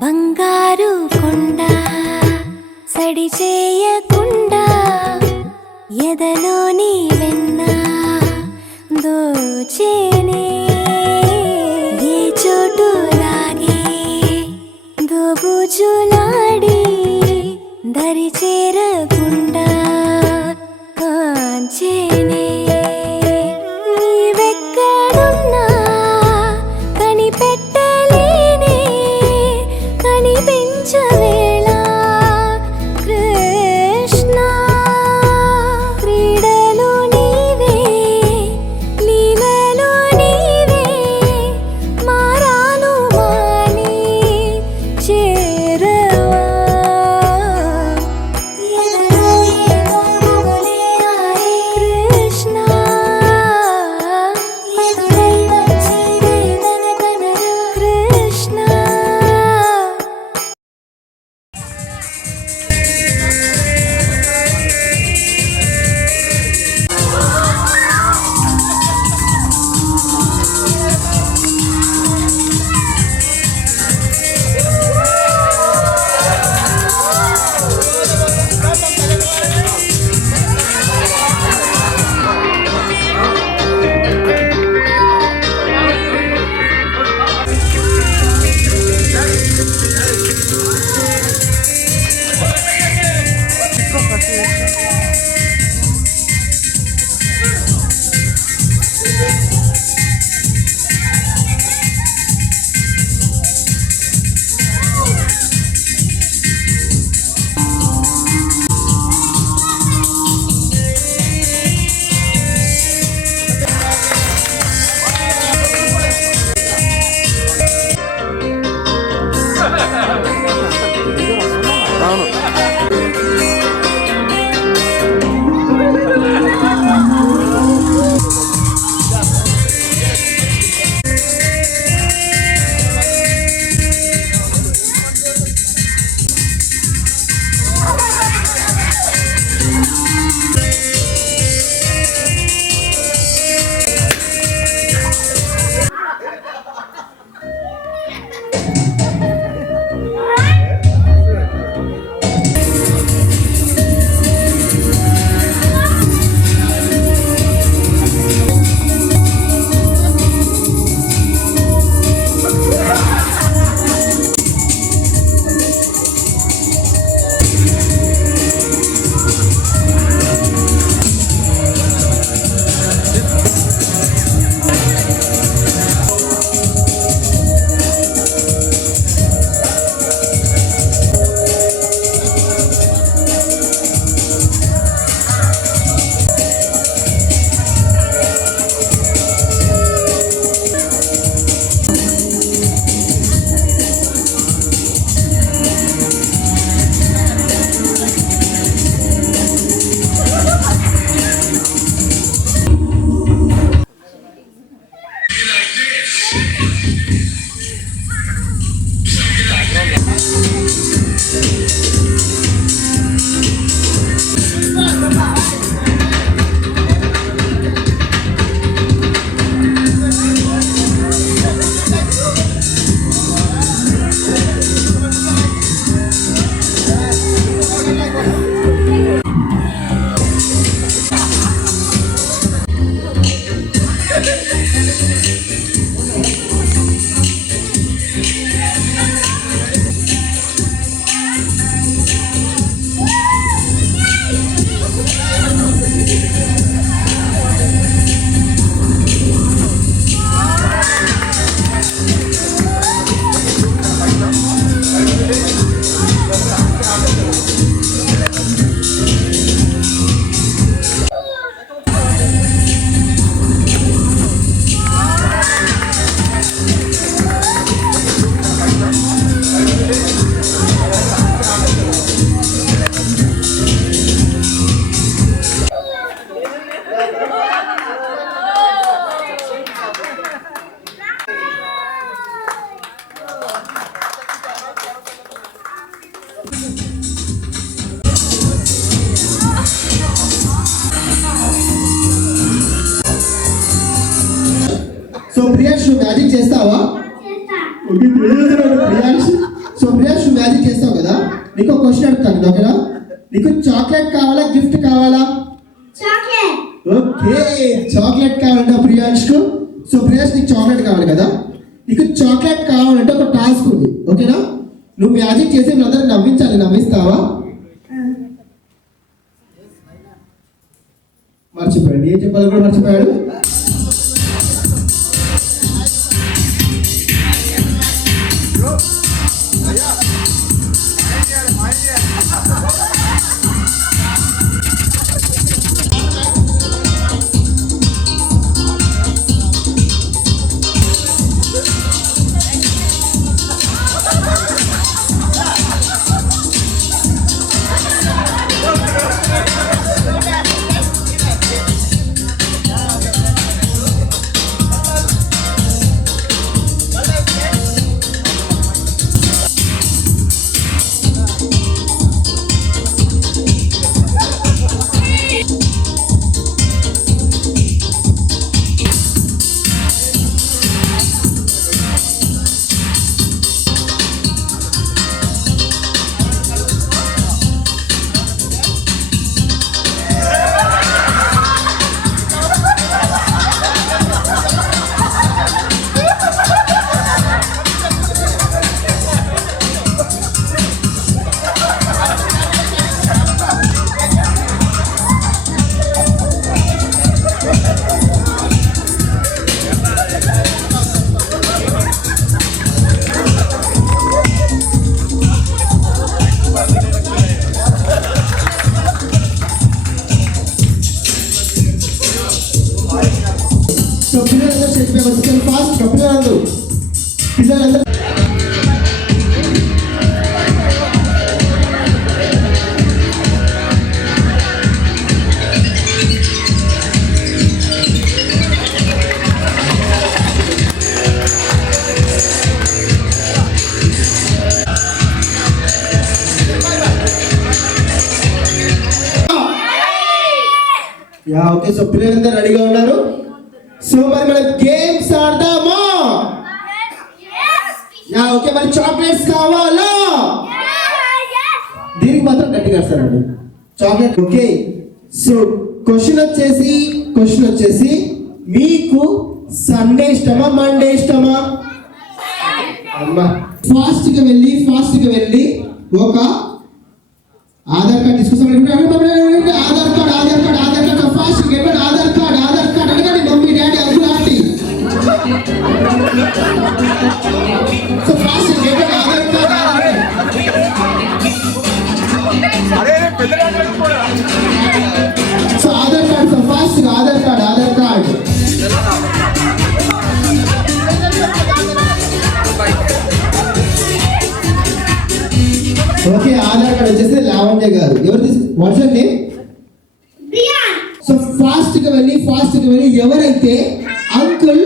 బంగారు కొండ సడి చేయకుండా ఎదలోని వెన్న దోచేనే ఏ చోటు లాగే దోబుజులాడి దరి చేరకుండా కాంచేనే నీవెక్కడున్నా కనిపెట్టలేనే కనిపించవేళ కృష్ణ క్రీడలు నీవే లీలలు నీవే మారాను మాని చేరవా సో ప్రియాష్ నువ్వు మ్యాజిక్ చేస్తావా? ప్రియాష్ సో ప్రియాష్ నువ్వు మ్యాజిక్ చేస్తావు కదా, నీకు ఒక క్వశ్చన్ అడుగుతాను ఓకేనా? నీకు చాక్లెట్ కావాలా గిఫ్ట్ కావాలా? ఓకే చాక్లెట్ కావాలంటే ప్రియాష్ కు. సో ప్రియాష్ నీకు చాక్లెట్ కావాలి కదా, నీకు చాక్లెట్ కావాలంటే ఒక టాస్క్ ఉంది ఓకేనా? నువ్వు మ్యాజిక్ చేసి వీళ్ళందరూ నవ్వించాలి, నవ్విస్తావా? మర్చిపోయాడు, ఏం చెప్పాలి కూడా మర్చిపోయాడు. సో పిల్లలందరూ చెప్పే ఫాస్ట్ పిల్లలందరూ యా ఓకే. సో పిల్లలందరూ రెడీగా ఉన్నారు. సో మరి మనం గేమ్స్ ఆడదామా? Yeah okay. మరి చాక్లెట్స్ కావాలా? దీనికి మాత్రం గట్టిగా వస్తారండి చాక్లెట్. ఓకే సో క్వశ్చన్ వచ్చేసి మీకు సండే ఇష్టమా మండే ఇష్టమా? అమ్మా ఫాస్ట్ గా వెళ్ళి ఒక ఆధార్ కార్డ్ తీసుకొస్తాం. Aadhaar card fast Aadhaar card అడగండి mummy daddy uncle aunty. So fast Aadhaar card so Aadhaar card so fast Aadhaar card okay. Aadhaar card వచ్చేసి లావణ్య గారు. ఎవరు what's your name? So fast గా వెళ్ళి ఎవరైతే అంకుల్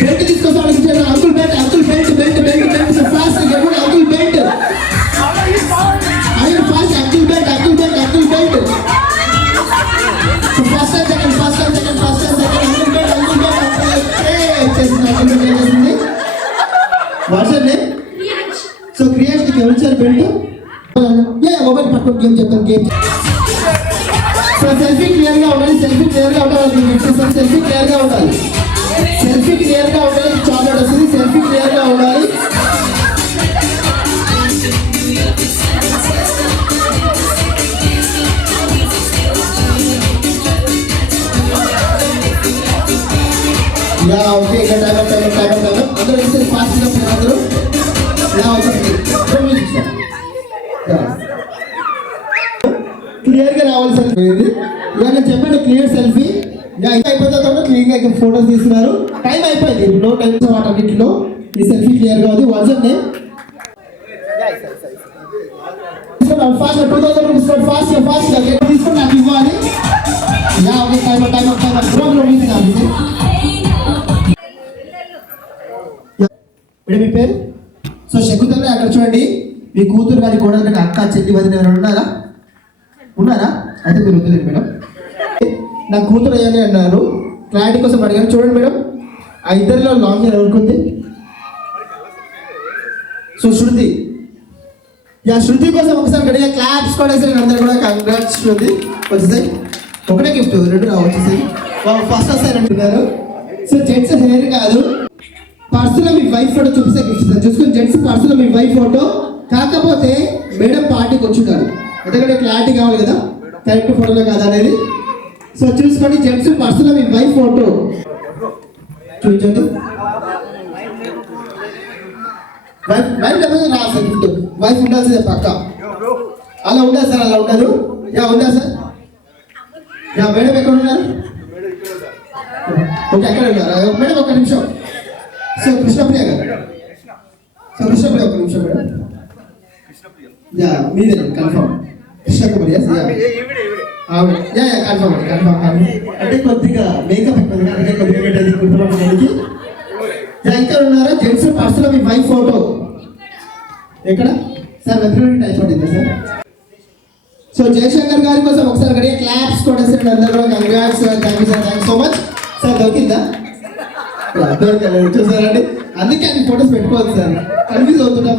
బెల్ట్ తీసుకొస్తాడు అంకుల్ బెల్ట్ సో ఫాస్ట్ గా ఎవరు uncle belt fast uncle belt పట్టుకొని గేమ్ చెప్తాను గేమ్ సార్ సెల్ఫీ క్లియర్గా ఉండాలి సెల్ఫీ క్లియర్గా ఉండాలి సెల్ఫీ క్లియర్గా ఉండాలి సెల్ఫీ క్లియర్గా ఉండాలి చాక్లెట్ వస్తుంది సెల్ఫీ క్లియర్గా ఉండాలి యా ఓకే ఇక్కడ టైం అందరూ ఒకసారి ఫాస్ట్గా అందరూ యా వచ్చేసి క్లియర్గా రావాలి సెల్ఫీ ఇవాళ చెప్పండి క్లియర్ సెల్ఫీ యా ఇంకా అయిపోతే క్లియర్గా ఇక్కడ ఫోటోస్ తీస్తున్నారు టైం అయిపోయింది నో టైం వాటన్నిటిలో ఈ సెల్ఫీ క్లియర్గా ఉంది WhatsApp name fast 2000 rupees fast తీసుకొని నాకు ఇవ్వాలి yeah okay time programme meeting officer మీ పేరు సో శకుంతల అక్కడ చూడండి మీ కూతురు గారి కోడలు కానీ అక్క చెల్లి వదిన ఎవరైనా ఉన్నారా అయితే మీరు వద్దులేదు మేడం నా కూతురు అయ్యాలి అన్నారు క్లారిటీ కోసం అడిగారు చూడండి మేడం ఆ ఇద్దరిలో లాంగ్ హెయిర్ ఎవరుకుంది సో శృతి యా శృతి కోసం ఒకసారి గడిగా క్లాప్స్ కూడా అందరూ కూడా కంగ్రాట్స్ శృతి వచ్చేసాయి ఒకటే గిఫ్ట్ రెండు వచ్చేసాయి ఫస్ట్ వస్తాయి అంటున్నారు సో జెంట్స్ హెయిర్ కాదు పర్సులో మీ వైఫ్ ఫోటో చూపిస్తే గిఫ్ట్ చూసుకుని జెంట్స్ పర్సులో మీ వైఫ్ ఫోటో కాకపోతే మేడం పార్టీకి వచ్చుంటారు ఎందుకంటే క్లారిటీ కావాలి కదా కరెక్ట్ ఫోటోలో కాదా అనేది సో చూసుకోండి జెంట్స్ పర్సులో మీ వైఫ్ ఫోటో చూపించండి వైఫ్ రాదు గిఫ్ట్ వైఫ్ ఉండాల్సిందే పక్క అలా ఉందా సార్ అలా ఉండదు యా ఉందా సార్ యా మేడం ఎక్కడ ఉన్నారు ఓకే ఎక్కడ ఉన్నారు మేడం ఒక నిమిషం సో కృష్ణప్రియ గారు సో కృష్ణప్రియ ఒక నిమిషం మేడం యా మీదే కన్ఫర్మ్ కృష్ణకుమారి యా కన్ఫర్మ్ అంటే కొద్దిగా మేకప్ ఎక్కువ అంటే కొద్దిగా పెట్టేది గుర్తుపట్టడానికి ఇంకా ఉన్నారా జెంట్స్ పర్సులో మీ వైఫ్ ఫోటో ఎక్కడ సార్ వెబ్సైట్ టైప్ అవుతుంది సార్ సో జయశంకర్ గారి కోసం ఒకసారి గడిగా క్లాప్స్ కూడా సార్ అందరూ కూడా congrats thank you sir thank so much sir దొరికిందా చూసారండి అందుకే అన్ని ఫోటోస్ పెట్టుకోవచ్చు సార్ కన్ఫ్యూజ్ అవుతున్నాం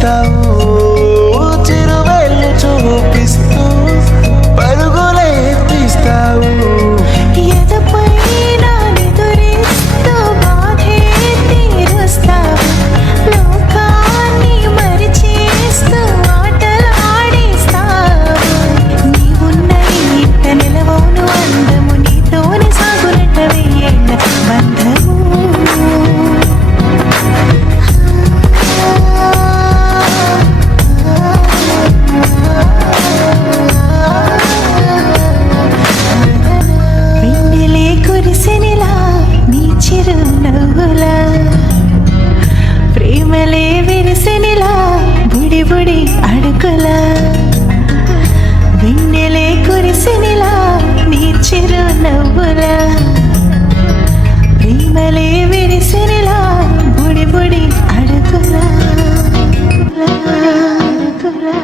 చేస్తావు చిరువేళ్ళు చూపిస్తూ పరుగులే తీస్తావు ఎదపై నా నిదురిస్తూ బాధే తీరుస్తావు లోకాన్ని మరిచేస్తూ ఆటలు ఆడిస్తావు నీవున్న ఇంట నిలవను అందము నీతోనే సాగునట వెయ్యేళ్ళ బంధము వెన్నెలే కురిసెనిలా నీ చిరునవ్వులా ప్రేమలే విరిసెనిలా బుడి బుడి అడుగులా వెన్నెలే కురిసెనిలా నీ చిరునవ్వులా ప్రేమలే విరిసెనిలా బుడి బుడి అడుగులా అడుగులా